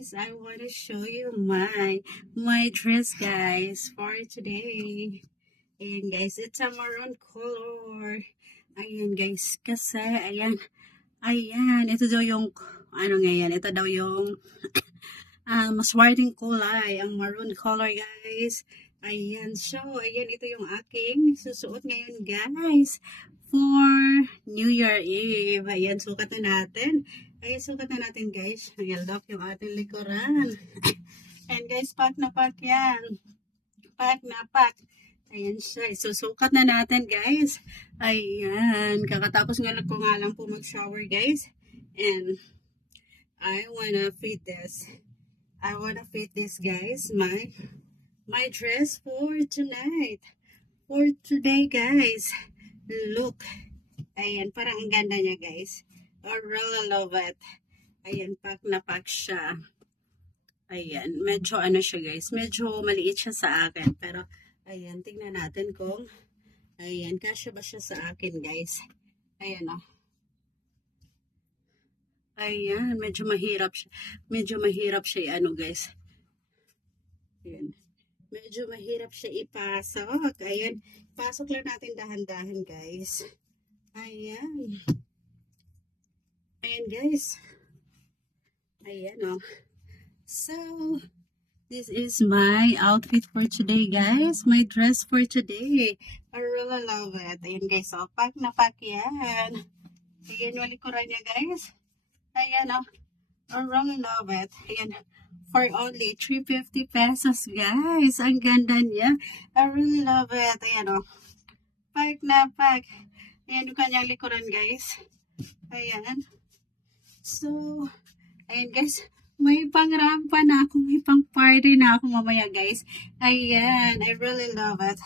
guys, I want to show you my dress, guys, for today. Ayan, guys, it's a maroon color. Ayan, guys, kasi, ayan, ito daw yung, ano nga yan, ito daw yung, maswarding kulay, ang maroon color, guys. Ayan, so, ayan, ito yung aking susuot ngayon, guys, for New Year Eve. Ayan, sukat na natin. Ayan, sukat na natin, guys. Ayan, lock yung ating likuran. And guys, pack na pack yan. Pack na pack. Ayan siya. Susukat na natin, guys. Ayan. Kakatapos nga ko nga lang po mag-shower, guys. And I wanna fit this. Guys. My dress for tonight. For today, guys. Look. Ayan. Parang ang ganda niya, guys. I really love it. Ayan. Pack na pack siya. Ayan. Medyo ano siya, guys. Medyo maliit siya sa akin. Pero, ayan. Tingnan natin kung, ayan. Kasya ba siya sa akin, guys. Ayan, oh. Ayan. Medyo mahirap siya. Medyo mahirap siya, ano, guys. Ayan. Medyo mahirap siya ipasok. Ayan. Pasok lang natin dahan-dahan, guys. Ayan. Ayan, guys. Ayan, oh. So, this is my outfit for today, guys. My dress for today. I really love it. Ayan, guys. Oh, pack na pack yan. Ayan, yung likuran niya, guys. Ayan, oh. I really love it. Ayan. For only 350 pesos, guys. Ang ganda niya. I really love it. Ayan, oh. Pack na pack. Ayan, yung kanyang likuran, guys. Ayan. So, ayan, guys. May pang-rampa na ako. May pang-party na ako mamaya, guys. Ayan. I really love it.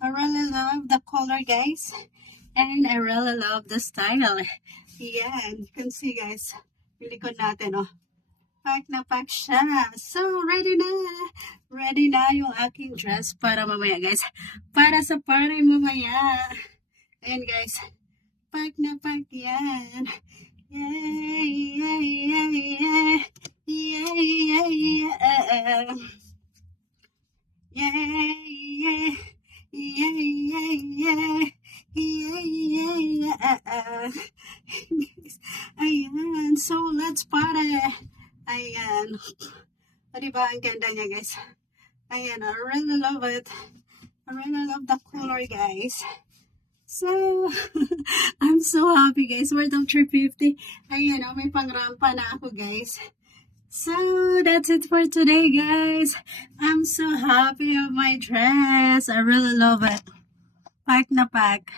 I really love the color, guys. And I really love the style. Ayan. You can see, guys. Yung likod natin, oh. Pack na pack siya. So, ready na. Ready na yung aking dress para mamaya, guys. Para sa party mamaya. Ayan, guys. Pack na pack yan. Yeah, yeah, yeah, yeah. Yeah, yeah, yeah. Yeah, yeah. Yeah, yeah, yeah. Yeah, yeah, yeah. Ayan. So, let's party. Ayan. O, diba? Ang ganda niya, guys. Ayan. I really love it. I really love the color, guys. So, I'm so happy, guys. Worth of 350. Ayan, oh, may pang-rampa na ako, guys. So, that's it for today, guys. I'm so happy with my dress. I really love it. Pack na pack.